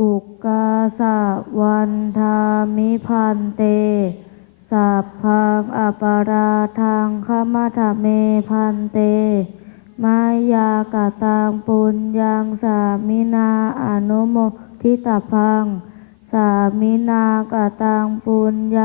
อุกกาสะวันทามิพันเตสัพพังอปาราทางขมัทเมพันเต มายากตังปุญญังสามินาอนุโมทิตาพัง สามินากตังปุญญ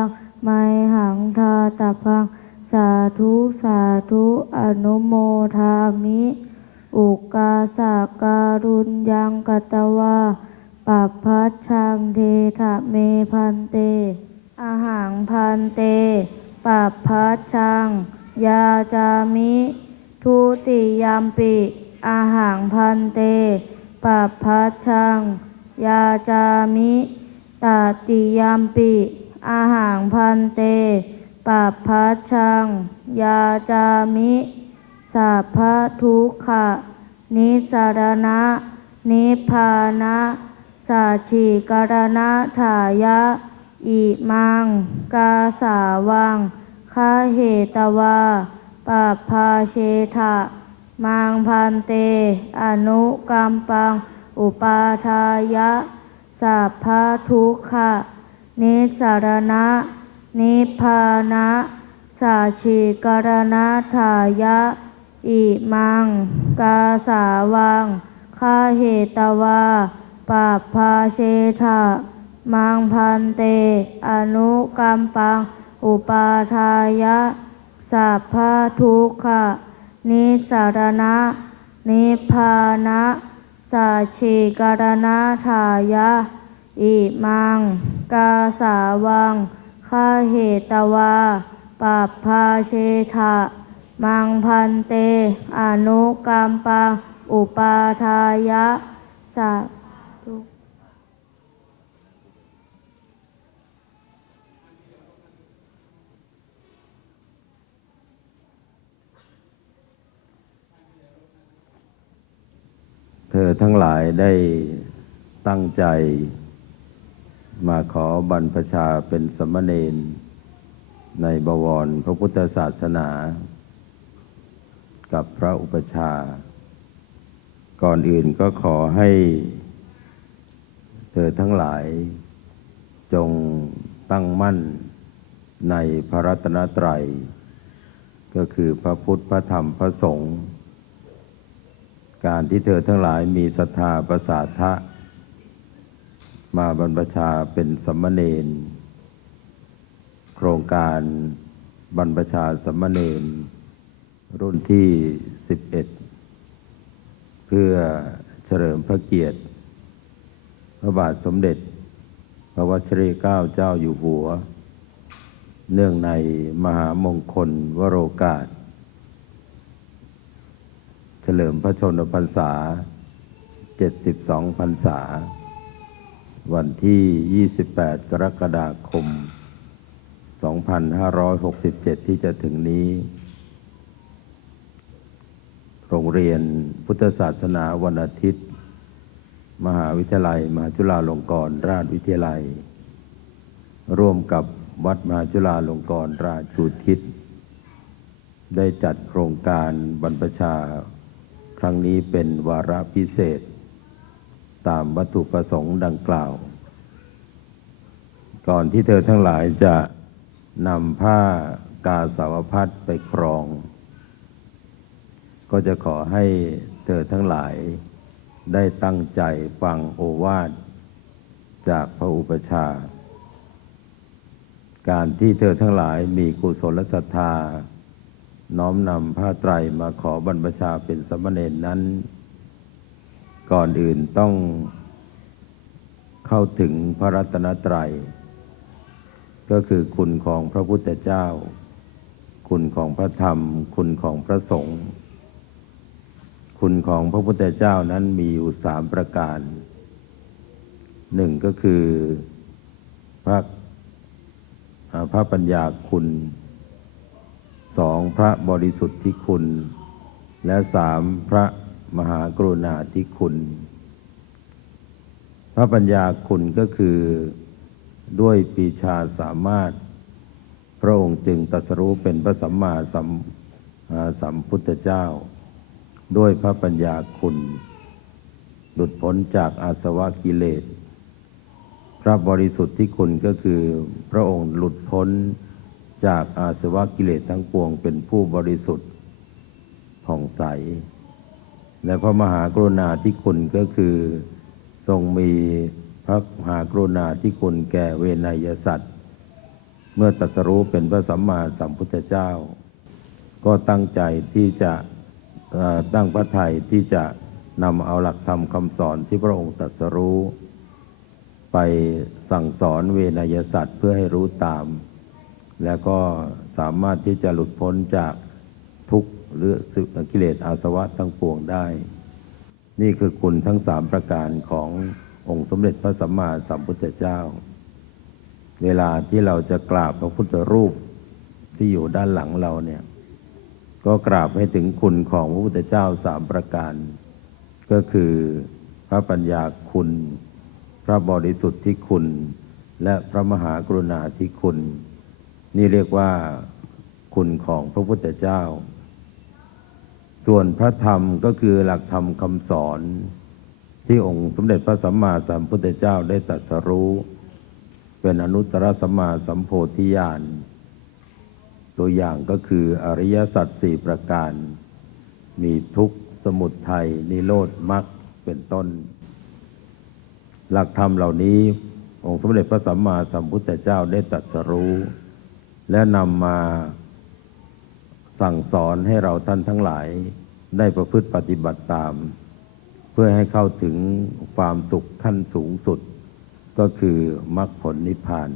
ารณะ นิพพานะสัจฉิกรณะถายะ อิมัง กาสาวังคาเหตวาปัพาเชทะ มังพันเต อนุกรรมปัง อุปาทายะสัพพทุกขะ นิสารณะ นิพพานะสัจฉิกรณะถายะ อิมัง กาสาวังคาเหตวาปัพาเชทะมังพันเต อนุกรรมปัง อุปาทายะสัพพะทุกขะ นิสารณะ นิพพานะสัจฉิกรณะถายะ อิมัง กาสาวังคาเหตวาปัพพาเชทะ มังพันเต อนุกรรมปังอุปาทายะสัพทุเธอทั้งหลายได้ตั้งใจ มาขอบรรพชาเป็นสมณเณรในบวรพระพุทธศาสนา กับพระอุปชา ก่อนอื่นก็ขอให้ เธอทั้งหลาย จงตั้งมั่นในพระรัตนตรัย ก็คือพระพุทธพระธรรมพระสงฆ์การที่เธอทั้งหลายมีศรัทธาประสาทะ มาบรรพชาเป็นสมณเณรโครงการบรรพชาสมณเณร รุ่นที่ 11 เพื่อเฉลิมพระเกียรติ พระบาทสมเด็จ พระวชิรเกล้าเจ้าอยู่หัว เนื่องในมหามงคลวโรกาส เฉลิมพระชนมพรรษา 72 พรรษา วันที่ 28 กรกฎาคม 2567 ที่จะถึงนี้ โรงเรียนพุทธศาสนาวันอาทิตย์ มหาวิทยาลัย มหาจุฬาลงกรณราชวิทยาลัย ร่วมกับวัดมหาจุฬาลงกรณราชูทิศ ได้จัดโครงการบรรพชา ครั้งนี้เป็นวาระพิเศษ ตามวัตถุประสงค์ดังกล่าว ก่อนที่เธอทั้งหลายจะนำผ้ากาสาวพัดไปครอง ก็จะขอให้เธอทั้งหลาย ได้ตั้งใจฟังโอวาทจากพระอุปชา การที่เธอทั้งหลายมีกุศลศรัทธา น้อมนำผ้าไตรมาขอบรรพชาเป็นสมณเณรนั้น ก่อนอื่นต้องเข้าถึงพระรัตนตรัย ก็คือคุณของพระพุทธเจ้า คุณของพระธรรม คุณของพระสงฆ์ คุณของพระพุทธเจ้านั้นมีอยู่สามประการหนึ่งก็คือพระพระปัญญาคุณสองพระบริสุทธิคุณ และสามพระมหากรุณาธิคุณ พระปัญญาคุณก็คือด้วยปีชาสามารถ พระองค์จึงตรัสรู้เป็นพระสัมมาสัมอ่าสัมพุทธเจ้า ด้วยพระปัญญาคุณ หลุดพ้นจากอาสวะกิเลส พระบริสุทธิ์ที่คุณก็คือ พระองค์หลุดพ้นจากอาสวะกิเลสทั้งปวงเป็นผู้บริสุทธิ์ผ่องใส และพระมหากรุณาธิคุณก็คือ ทรงมีพระมหากรุณาธิคุณแก่เวนยสัตว์ เมื่อตรัสรู้เป็นพระสัมมาสัมพุทธเจ้า ก็ตั้งใจที่จะ ตั้งพระทัยที่จะนำเอาหลักธรรมคำสอนที่พระองค์ตรัสรู้ ไปสั่งสอนเวนยสัตว์เพื่อให้รู้ตาม แล้วก็สามารถที่จะหลุดพ้นจากทุกข์หรือสึกกิเลสอาสวะทั้งปวงได้ นี่คือคุณทั้งสามประการขององค์สมเด็จพระสัมมาสัมพุทธเจ้า เวลาที่เราจะกราบพระพุทธรูปที่อยู่ด้านหลังเราเนี่ย ก็กราบให้ถึงคุณของพระพุทธเจ้าสามประการ ก็คือพระปัญญาคุณ พระบริสุทธิ์ที่คุณ และพระมหากรุณาธิคุณ นี่เรียกว่าคุณของพระพุทธเจ้า ส่วนพระธรรมก็คือหลักธรรมคำสอน ที่องค์สมเด็จพระสัมมาสัมพุทธเจ้าได้ตรัสรู้ เป็นอนุตตรสัมมาสัมโพธิญาณ ตัวอย่างก็คืออริยสัจสี่ประการ มีทุกข์สมุทัยนิโรธมรรคเป็นต้น หลักธรรมเหล่านี้ องค์สมเด็จพระสัมมาสัมพุทธเจ้าได้ตรัสรู้ และนำมาสั่งสอนให้เราท่านทั้งหลายได้ประพฤติปฏิบัติตาม เพื่อให้เข้าถึงความสุขขั้นสูงสุด ก็คือมรรคผลนิพพาน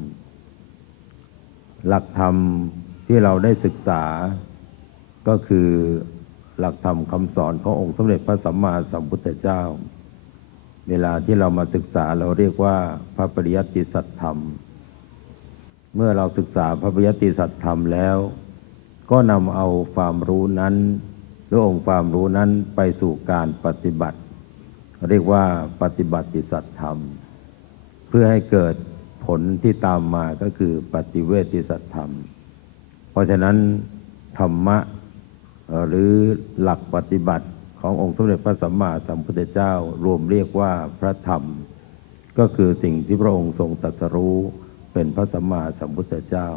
หลักธรรม ที่เราได้ศึกษาก็คือหลักธรรมคำสอนขององค์สมเด็จพระสัมมาสัมพุทธเจ้า เวลาที่เรามาศึกษาเราเรียกว่าพระปริยัติสัจธรรม เมื่อเราศึกษาพระปริยัติสัจธรรมแล้ว ก็นำเอาความรู้นั้นหรือองค์ความรู้นั้นไปสู่การปฏิบัติ เรียกว่าปฏิบัติสัจธรรม เพื่อให้เกิดผลที่ตามมาก็คือปฏิเวทิสัจธรรม เพราะฉะนั้นธรรมะหรือหลักปฏิบัติขององค์สมเด็จพระสัมมาสัมพุทธเจ้ารวมเรียกว่าพระธรรม ก็คือสิ่งที่พระองค์ทรงตรัสรู้เป็นพระสัมมาสัมพุทธเจ้า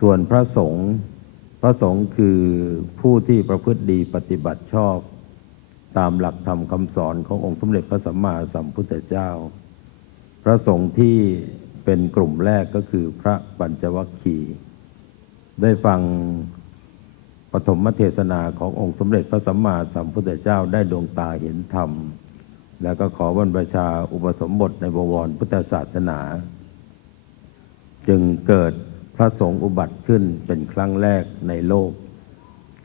ส่วนพระสงฆ์พระสงฆ์คือผู้ที่ประพฤติดีปฏิบัติชอบ ตามหลักธรรมคำสอนขององค์สมเด็จพระสัมมาสัมพุทธเจ้า พระสงฆ์ที่เป็นกลุ่มแรกก็คือพระปัญจวัคคีย์ ได้ฟังปฐมเทศนาขององค์สมเด็จพระสัมมาสัมพุทธเจ้าได้ดวงตาเห็นธรรม แล้วก็ขอบรรพชาอุปสมบทในบวรพุทธศาสนา จึงเกิดพระสงฆ์อุบัติขึ้นเป็นครั้งแรกในโลก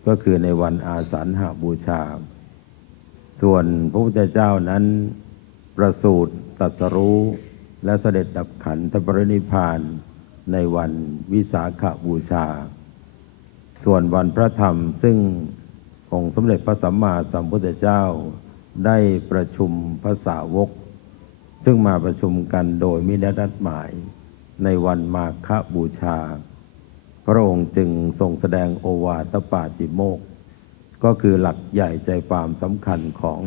ก็คือในวันอาสาฬหาบูชา ส่วนพระพุทธเจ้านั้นประสูติตรัสรู้และเสด็จดับขันธปรินิพพาน ในวันวิสาขบูชา ส่วนวันพระธรรมซึ่งองค์สมเด็จพระสัมมาสัมพุทธเจ้าได้ประชุมพระสาวก ซึ่งมาประชุมกันโดยมิได้นัดหมาย ในวันมาฆบูชา พระองค์จึงทรงแสดงโอวาทปาติโมก ก็คือหลักใหญ่ใจความสำคัญของ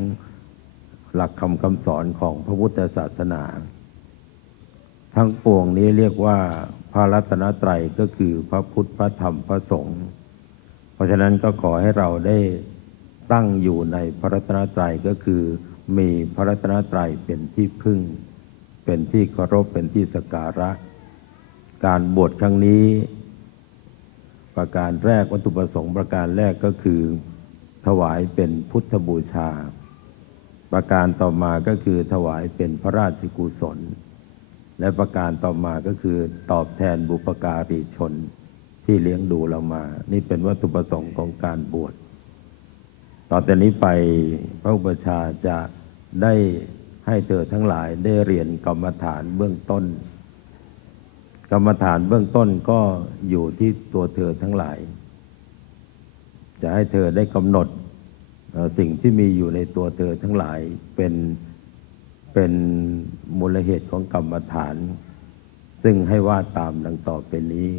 หลักคำคำสอนของพระพุทธศาสนา ทั้งปวงนี้เรียกว่า ระรัตนตรัยก็คือพระพุทธพระธรรมพระสงฆ์เพราะฉะนั้นก็ขอให้เราได้ตั้งอยู่ในพระรัตนตรัยก็คือ มีพระรัตนตรัยเป็นที่พึ่ง เป็นที่เคารพเป็นที่สกการะ การบวชครั้งนี้ ประการแรกวัตถุประสงค์ประการแรกก็คือ ถวายเป็นพุทธบูชา ประการต่อมาก็คือถวายเป็นพระราชกุศล และประการต่อมาก็คือตอบแทนบุปการีชนที่เลี้ยงดูเรามา นี่เป็นวัตถุประสงค์ของการบวช ต่อแต่นี้ไปพระอุปชาจะได้ให้เธอทั้งหลายได้เรียนกรรมฐานเบื้องต้น กรรมฐานเบื้องต้นก็อยู่ที่ตัวเธอทั้งหลาย จะให้เธอได้กำหนดสิ่งที่มีอยู่ในตัวเธอทั้งหลายเป็น เป็นมูลเหตุของกรรมฐาน ซึ่งให้ว่าตามดังต่อไปนี้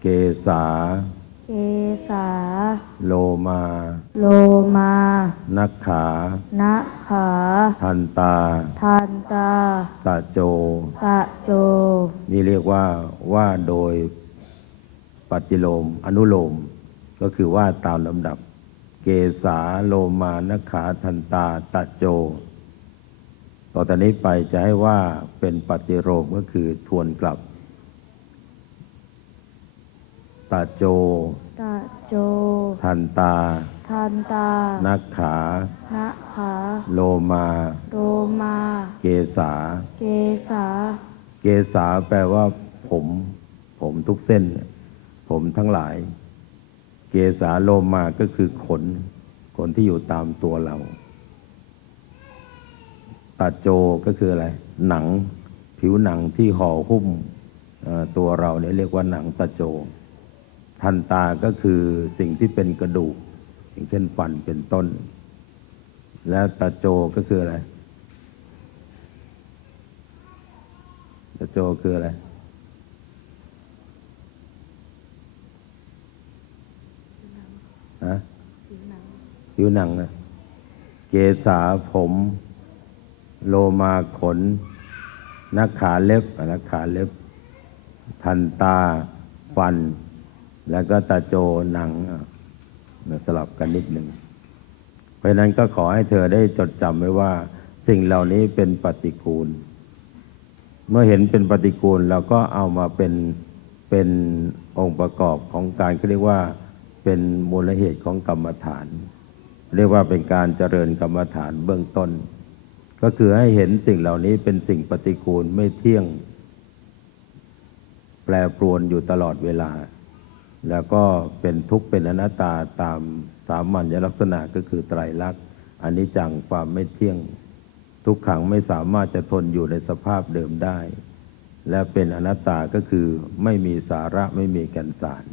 เกษาเกสาโลมา โลมานักขานะขา ทันตา ทันตาตะโจตะโจ นี่เรียกว่าว่าโดยปัจจิโลม อนุโลม ก็คือว่าตามลำดับ เกสาโลมานขาทันตาตะโจ ต่อจากนี้ไปจะให้ว่าเป็นปัจจิโลมก็คือทวนกลับ ตะโจ ตะโจ ทันตา ทันตา นักขานะขา โลมา โลมา เกสาเกสาเกสาแปลว่าผม ผมทุกเส้นเนี่ยผมทั้งหลาย เกสาโลมาก็คือขน ขนที่อยู่ตามตัวเราตาโจก็คืออะไร หนังผิวหนังที่ห่อหุ้มตัวเราเนี่ยเรียกว่าหนังตาโจ ทันตาก็คือสิ่งที่เป็นกระดูก อย่างเช่นฟันเป็นต้น และตาโจก็คืออะไรตะโจคืออะไร ฮะ ผิวหนังนะเกษาผม โลมาขน นักขาเล็บนักขาเล็บ ทันตา ฟัน แล้วก็ตาโจหนังสลับกันนิดหนึ่ง เพราะนั้นก็ขอให้เธอได้จดจำไว้ว่า สิ่งเหล่านี้เป็นปฏิกูล เมื่อเห็นเป็นปฏิกูลเราก็เอามาเป็นเป็นองค์ประกอบของการเรียกว่าเป็นมูลเหตุของกรรมฐาน เรียกว่าเป็นการเจริญกรรมฐานเบื้องต้น ก็คือให้เห็นสิ่งเหล่านี้เป็นสิ่งปฏิกูลไม่เที่ยง แปรปรวนอยู่ตลอดเวลา แล้วก็เป็นทุกข์เป็นอนัตตาตามสามัญลักษณะก็คือไตรลักษณ์อันนี้จังความไม่เที่ยง ทุกขังไม่สามารถจะทนอยู่ในสภาพเดิมได้ และเป็นอนัตตาก็คือไม่มีสาระไม่มีแก่นสาร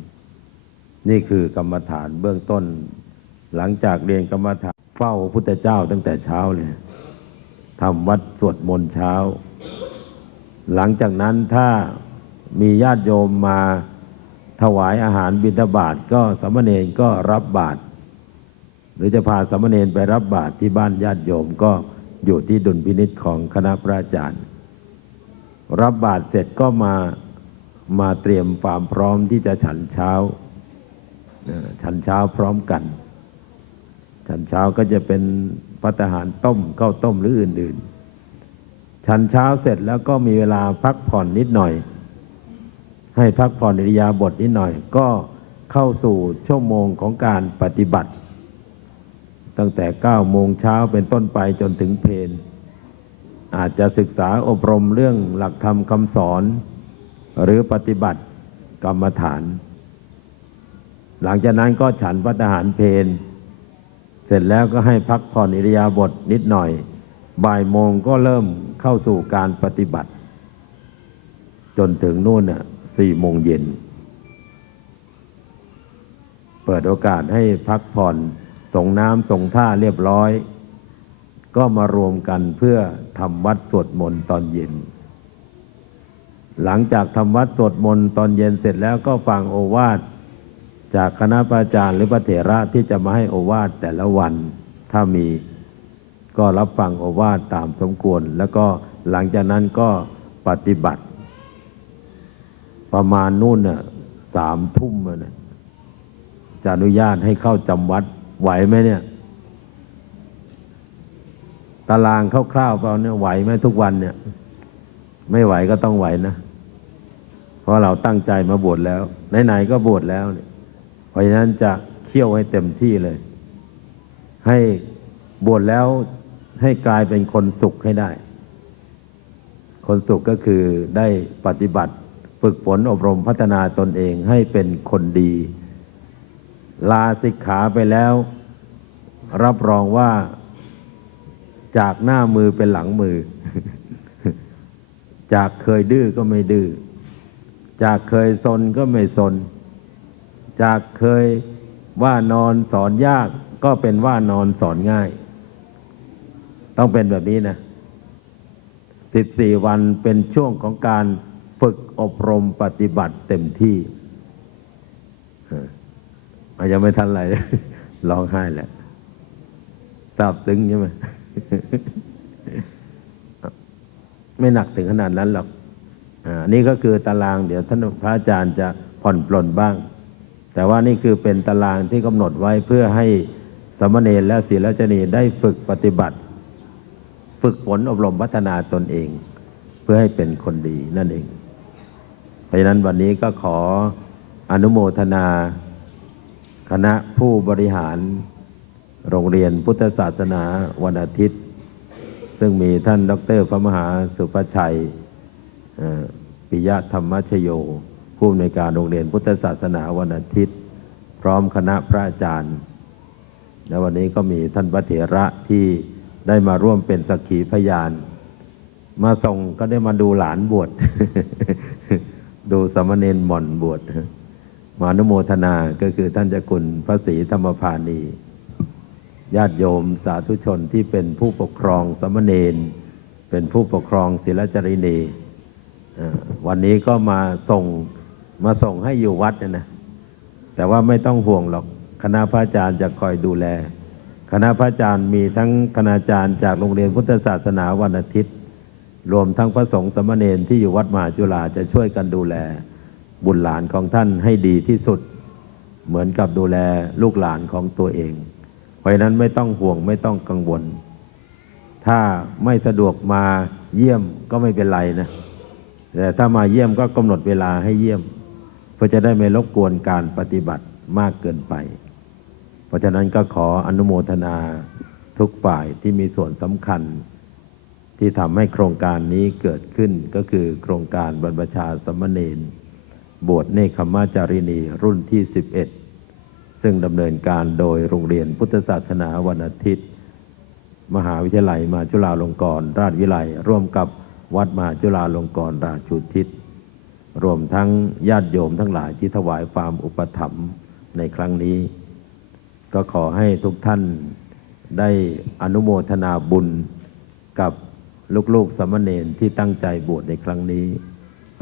นี่คือกรรมฐานเบื้องต้น หลังจากเรียนกรรมฐานเฝ้าพระพุทธเจ้าตั้งแต่เช้าเลยทำวัดสวดมนต์เช้า หลังจากนั้นถ้ามีญาติโยมมาถวายอาหารบิณฑบาตก็สามเณรก็รับบาตรหรือจะพาสามเณรไปรับบาตรที่บ้านญาติโยมก็อยู่ที่ดุลพินิษของคณะพระอาจารย์ รับบาตรเสร็จก็มามาเตรียมความพร้อมที่จะฉันเช้าฉันเช้าพร้อมกัน ฉันเช้าก็จะเป็นพัตหารต้มข้าวต้มหรืออื่น ๆ ฉันเช้าเสร็จแล้วก็มีเวลาพักผ่อนนิดหน่อย ให้พักผ่อนอิริยาบถนิดหน่อย ก็เข้าสู่ชั่วโมงของการปฏิบัติ ตั้งแต่9โมงเช้าเป็นต้นไปจนถึงเพลอาจจะศึกษาอบรมเรื่องหลักธรรมคำสอน หรือปฏิบัติกรรมฐาน หลังจากนั้นก็ฉันพัฒหารเพลเสร็จแล้วก็ให้พักผ่อนอิริยาบถนิดหน่อย บ่ายโมงก็เริ่มเข้าสู่การปฏิบัติ จนถึงนู่นน่ะสี่โมงเย็น เปิดโอกาสให้พักผ่อนส่งน้ำส่งท่าเรียบร้อย ก็มารวมกันเพื่อทำวัดสวดมนต์ตอนเย็น หลังจากทำวัดสวดมนต์ตอนเย็นเสร็จแล้วก็ฟังโอวาท จากคณะอาจารย์หรือพระเถระที่จะมาให้โอวาทแต่ละวัน ถ้ามีก็รับฟังโอวาทตามสมควร แล้วก็หลังจากนั้นก็ปฏิบัติ ประมาณนู่นน่ะสามทุ่มน่ะจะอนุญาตให้เข้าจำวัดไหวไหมเนี่ย ตารางคร่าวๆเปล่าเนี่ยไหวไหมทุกวันเนี่ย ไม่ไหวก็ต้องไหวนะ เพราะเราตั้งใจมาบวชแล้ว ไหนๆก็บวชแล้วเนี่ย เพราะฉะนั้นจะเคี่ยวให้เต็มที่เลย ให้บวชแล้วให้กลายเป็นคนสุขให้ได้ คนสุขก็คือได้ปฏิบัติฝึกฝนอบรมพัฒนาตนเองให้เป็นคนดี ลาสิกขาไปแล้ว รับรองว่าจากหน้ามือเป็นหลังมือ จากเคยดื้อก็ไม่ดื้อจากเคยซนก็ไม่ซน จากเคยว่านอนสอนยากก็เป็นว่านอนสอนง่าย ต้องเป็นแบบนี้นะสิบสี่วันเป็นช่วงของการฝึกอบรมปฏิบัติเต็มที่เอายังไม่ทันไรร้องไห้แหละซาบซึ้งใช่ไหมไม่หนักถึงขนาดนั้นหรอกอ่านี่ก็คือตารางเดี๋ยวท่านพระอาจารย์จะผ่อนปลนบ้าง แต่ว่านี่คือเป็นตารางที่กำหนดไว้เพื่อให้สมเณรและศีลจนีได้ฝึกปฏิบัติ ฝึกฝนอบรมพัฒนาตนเอง เพื่อให้เป็นคนดีนั่นเอง เพราะฉะนั้นวันนี้ก็ขออนุโมทนา คณะผู้บริหารโรงเรียนพุทธศาสนาวันอาทิตย์ ซึ่งมีท่านดรพระมหาสุภชัยปิยะธรรมชโย ผู้อำนวยการโรงเรียนพุทธศาสนาวันอาทิตย์ พร้อมคณะพระอาจารย์ และวันนี้ก็มีท่านพระเถระที่ได้มาร่วมเป็นสักขีพยาน มาส่งก็ได้มาดูหลานบวช ดูสามเณรหม่อนบวชมานุโมทนาก็คือท่านเจ้าคุณพระศรีธรรมพานีญาติโยมสาธุชนที่เป็นผู้ปกครองสามเณรเป็นผู้ปกครองศิลจรินีวันนี้ก็มาส่ง มาส่งให้อยู่วัดเนยนะแต่ว่าไม่ต้องห่วงหรอกคณะพระอาจารย์จะคอยดูแล คณะพระอาจารย์มีทั้งคณาจารย์จากโรงเรียนพุทธศาสนาวันอาทิตย์ รวมทั้งพระสงฆ์สมเณรที่อยู่วัดมหาจุฬาจะช่วยกันดูแล บุตรหลานของท่านให้ดีที่สุด เหมือนกับดูแลลูกหลานของตัวเอง เพราะนั้นไม่ต้องห่วงไม่ต้องกังวล ถ้าไม่สะดวกมาเยี่ยมก็ไม่เป็นไรนะแต่ถ้ามาเยี่ยมก็กำหนดเวลาให้เยี่ยม พื่อจะได้ไม่รบกวนการปฏิบัติมากเกินไป เพราะฉะนั้นก็ขออนุโมทนาทุกฝ่ายที่มีส่วนสำคัญ ที่ทำให้โครงการนี้เกิดขึ้นก็คือโครงการบรรพชาสมณเณรบวชเนคขมาจารินีรุ่นที่ 11 ซึ่งดำเนินการโดยโรงเรียนพุทธศาสนาวันอาทิตย์ มหาวิทยาลัยมาจุฬาลงกรณราชวิไลร่วมกับวัดมาจุฬาลงกรณราชุทิศ รวมทั้งญาติโยมทั้งหลายที่ถวายความอุปถัมภ์ในครั้งนี้ ก็ขอให้ทุกท่านได้อนุโมทนาบุญกับลูกๆสมเณรที่ตั้งใจบวชในครั้งนี้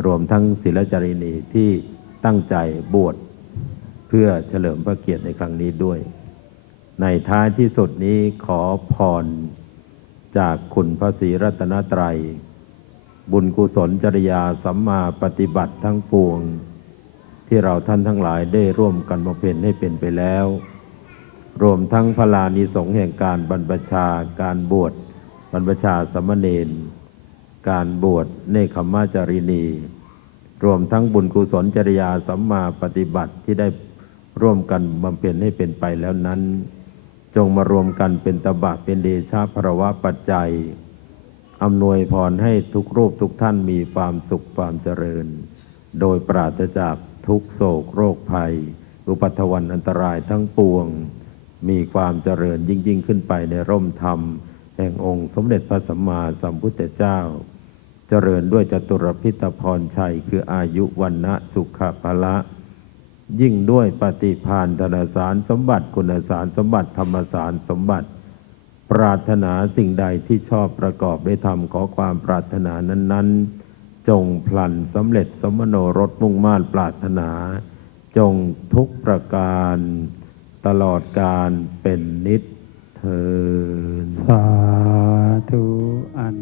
รวมทั้งศิลจารินีที่ตั้งใจบวชเพื่อเฉลิมพระเกียรติในครั้งนี้ด้วย ในท้ายที่สุดนี้ขอพรจากคุณพระศรีรัตนตรัย บุญกุศลจริยาสัมมาปฏิบัติทั้งปวง ที่เราท่านทั้งหลายได้ร่วมกันบำเพ็ญให้เป็นไปแล้ว รวมทั้งพลานิสงแห่งการบรรพชาการบวชบรรพชาสมเณรการบวชเนคขมมาจารินี รวมทั้งบุญกุศลจริยาสัมมาปฏิบัติที่ได้ร่วมกันบำเพ็ญให้เป็นไปแล้วนั้น จงมารวมกันเป็นตบะเป็นเดชะพระวะปัจจัย อำนวยพรให้ทุกรูปทุกท่านมีความสุขความเจริญ โดยปราศจากทุกโศกโรคภัย อุปัทวันอันตรายทั้งปวง มีความเจริญยิ่งยิ่งขึ้นไปในร่มธรรม แห่งองค์สมเด็จพระสัมมาสัมพุทธเจ้า เจริญด้วยจตุรพิตพรชัยคืออายุวันนะสุขภละ ยิ่งด้วยปฏิพานธนสารสมบัติคุณสารสมบัติธรรมสารสมบัติ ปรารถนาสิ่งใดที่ชอบประกอบได้ทำขอความปรารถนานั้น ๆ จงพลันสำเร็จสมโนรสมุ่งมา่ปรารถนา จงทุกประการ ตลอดการเป็นนิจเทินสาธุอัน